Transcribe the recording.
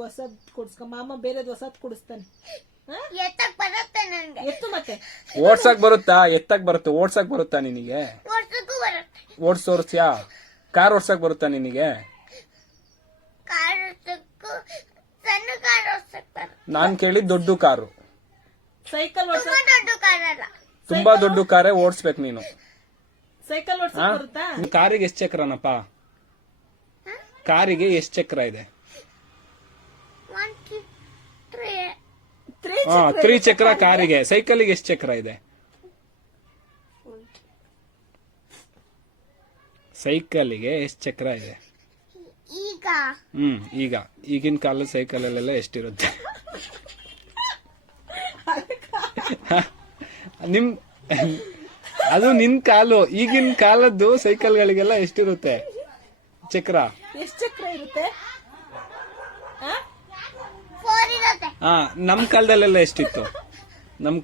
ಹೊಸದ್ ಕೊಡ್ಸ್ಕೊ, ಮಾಮ ಬೇರೆದ್ ಹೊಸದ್ ಕೊಡಿಸ್ತಾನೆ. ಎತ್ತಕ್ ಬರುತ್ತೆ ನನ್ಗೆ. ಎತ್ತು ಮತ್ತೆ ಓಡ್ಸಕ್ ಬರುತ್ತಾ? ಎತ್ತಕ್ ಬರುತ್ತೆ. ಓಡ್ಸಕ್ ಬರುತ್ತಾ ನಿನಗೆ? ಓಡ್ಸಕ್ಕೂ ಬರುತ್ತೆ. ಓಡ್ಸೋರ್ಸ್ಯಾ? ಕಾರ್ ಓಡ್ಸಕ್ ಬರುತ್ತಾ ನಿನಗೆ? ಕಾರ್ ಓಡ್ಸಕ್ಕೂ, ಸಣ್ಣ ಕಾರ್ ಓಡ್ಸಕ್ ಬರುತ್ತೆ. ನಾನ್ ಕೇಳಿದ್ ದೊಡ್ಡ ಕಾರು. ಸೈಕಲ್ ತುಂಬಾ ದೊಡ್ಡ ಕಾರ್ ಅಲ್ಲ. ತುಂಬಾ ದೊಡ್ಡ ಕಾರೇ ಓಡಿಸ್ಬೇಕು ನೀನು. ಸೈಕಲ್ ಓಡ್ಸಕ್ ಬರುತ್ತಾ? ಕಾರಿಗೆ ಎಷ್ಟ್ ಚಕ್ರನಪ್ಪ? ಕಾರಿಗೆ ಎಷ್ಟ್ ಚಕ್ರ ಇದೆ? 1 2 3 3 ಚಕ್ರ ಕಾರಿಗೆ. ಸೈಕಲ್ಗೆ ಎಷ್ಟ್ ಚಕ್ರ ಇದೆ? ಸೈಕಲ್ಗೆ ಎಷ್ಟ್ ಚಕ್ರ ಇದೆ? ಈಗ ಈಗ ಈಗಿನ ಕಾಲದ ಸೈಕಲ್ ಅಲ್ಲೆಲ್ಲ ಎಷ್ಟಿರುತ್ತೆ? ನಿಮ್ ಅದು ನಿನ್ ಕಾಲು. ಈಗಿನ ಕಾಲದ್ದು ಸೈಕಲ್ಗಳಿಗೆಲ್ಲ ಎಷ್ಟಿರುತ್ತೆ ಚಕ್ರ? ಎಷ್ಟ್ ಚಕ್ರ ಇರುತ್ತೆ? 4 ಇರುತ್ತೆ. ನಮ್ ಕಾಲದಲ್ಲೆಲ್ಲ ಎಷ್ಟಿತ್ತು? ನಮ್